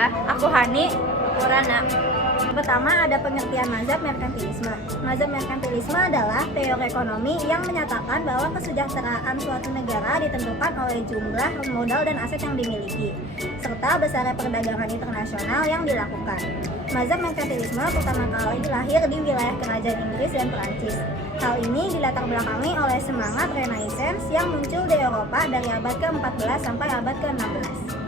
Nabila. Aku Hani. Aku Rana. Pertama, ada pengertian mazhab merkantilisme. Mazhab merkantilisme adalah teori ekonomi yang menyatakan bahwa kesejahteraan suatu negara ditentukan oleh jumlah modal dan aset yang dimiliki, serta besarnya perdagangan internasional yang dilakukan. Mazhab merkantilisme pertama kali lahir di wilayah kerajaan Inggris dan Perancis. Hal ini dilatar belakangi oleh semangat Renaissance yang muncul di Eropa dari abad ke-14 sampai abad ke-16.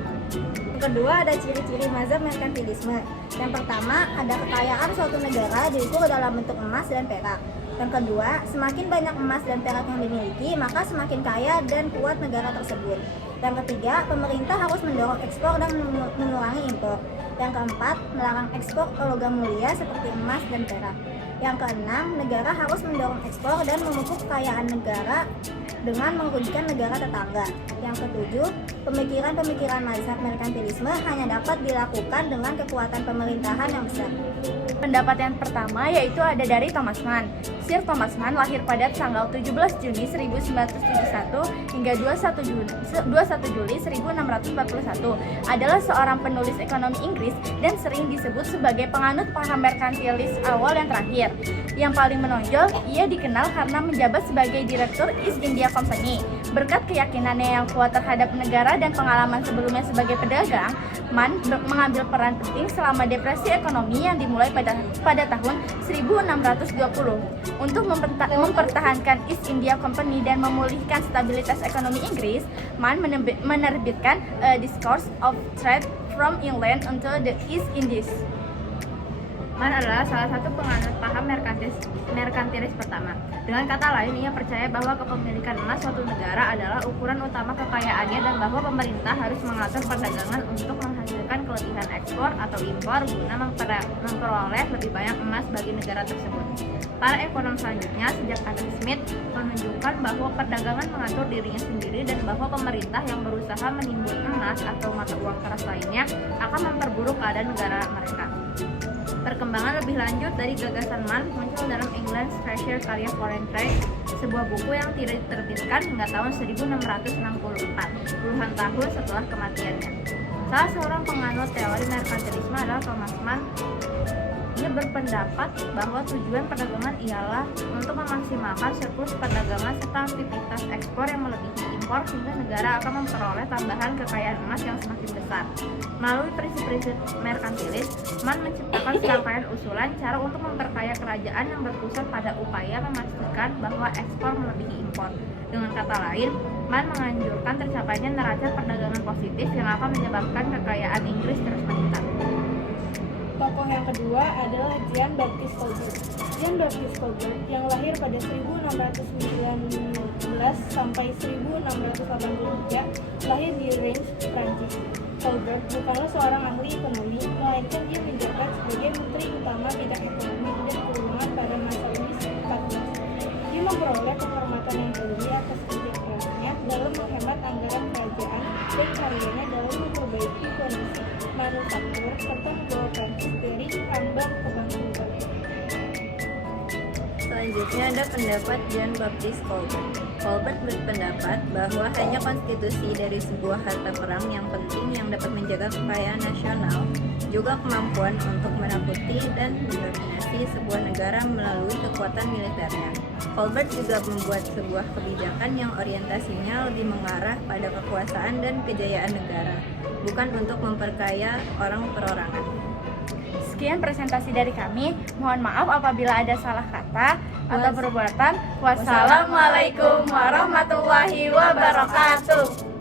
Kedua, ada ciri-ciri mazhab merkantilisme. Yang pertama, ada kekayaan suatu negara diukur dalam bentuk emas dan perak. Yang kedua, semakin banyak emas dan perak yang dimiliki, maka semakin kaya dan kuat negara tersebut. Yang ketiga, pemerintah harus mendorong ekspor dan mengurangi impor. Yang keempat, melarang ekspor logam mulia seperti emas dan perak. Yang keenam, negara harus mendorong ekspor dan memupuk kekayaan negara dengan merugikan negara tetangga. Yang ketujuh, pemikiran-pemikiran mazhab merkantilisme hanya dapat dilakukan dengan kekuatan pemerintahan yang besar. Pendapat yang pertama yaitu ada dari Thomas Mann. Sir Thomas Mann lahir pada tanggal 17 Juni 1971 hingga 21 Juli 1641. Adalah seorang penulis ekonomi Inggris dan sering disebut sebagai penganut paham merkantilis awal dan terakhir. Yang paling menonjol, ia dikenal karena menjabat sebagai Direktur East India Company. Berkat keyakinannya yang kuat terhadap negara dan pengalaman sebelumnya sebagai pedagang, Mann mengambil peran penting selama depresi ekonomi yang dimulai pada tahun 1620 untuk mempertahankan East India Company dan memulihkan stabilitas ekonomi Inggris. Mann menerbitkan A Discourse of Trade from England into the East Indies. Mann adalah salah satu penganut paham merkantilis pertama. Dengan kata lain, ia percaya bahwa kepemilikan emas suatu negara adalah ukuran utama kekayaannya dan bahwa pemerintah harus mengatur perdagangan untuk menghasilkan kelebihan ekspor atau impor guna memperoleh lebih banyak emas bagi negara tersebut. Para ekonom selanjutnya sejak Adam Smith menunjukkan bahwa perdagangan mengatur dirinya sendiri dan bahwa pemerintah yang berusaha menimbun emas atau mata uang keras lainnya akan memperburuk keadaan negara mereka. Perkembangan lebih lanjut dari gagasan Mann muncul dalam England's Treasure karya Foreign Trade, sebuah buku yang tidak diterbitkan hingga tahun 1664, puluhan tahun setelah kematiannya. Salah seorang penganut teori merkantilisme adalah Thomas Mann. Ia berpendapat bahwa tujuan perdagangan ialah untuk memaksimalkan surplus perdagangan serta aktivitas ekspor yang melebihi impor sehingga negara akan memperoleh tambahan kekayaan emas yang semakin besar. Melalui prinsip-prinsip merkantilis, Mann menciptakan serangkaian usulan cara untuk memperkaya kerajaan yang berpusat pada upaya memastikan bahwa ekspor melebihi impor. Dengan kata lain, Mann menganjurkan tercapainya neraca perdagangan positif yang akan menyebabkan kekayaan Inggris terus meningkat. Tokoh yang kedua adalah Jean Baptiste Colbert. Jean Baptiste Colbert yang lahir pada 1619 sampai 1683, lahir di Reims, Prancis. Colbert bukanlah seorang ahli ekonomi, melainkan dia menjabat sebagai Menteri Utama Bidang Ekonomi dan Keuangan pada masa Louis XIV. Dia memperoleh penghormatan yang tinggi atas kerja kerasnya dalam menghemat anggaran kerajaan dan karyanya dalam memperbaiki kondisi manufaktur serta membawa Prancis dari ambang ke bangkrutan. Selanjutnya ada pendapat Jean Baptiste Colbert. Colbert berpendapat bahwa hanya konstitusi dari sebuah harta perang yang penting yang dapat menjaga kekayaan nasional, juga kemampuan untuk menakuti dan mendominasi sebuah negara melalui kekuatan militernya. Colbert juga membuat sebuah kebijakan yang orientasinya lebih mengarah pada kekuasaan dan kejayaan negara, bukan untuk memperkaya orang perorangan. Sekian presentasi dari kami. Mohon maaf apabila ada salah kata atau perbuatan. Wassalamualaikum warahmatullahi wabarakatuh.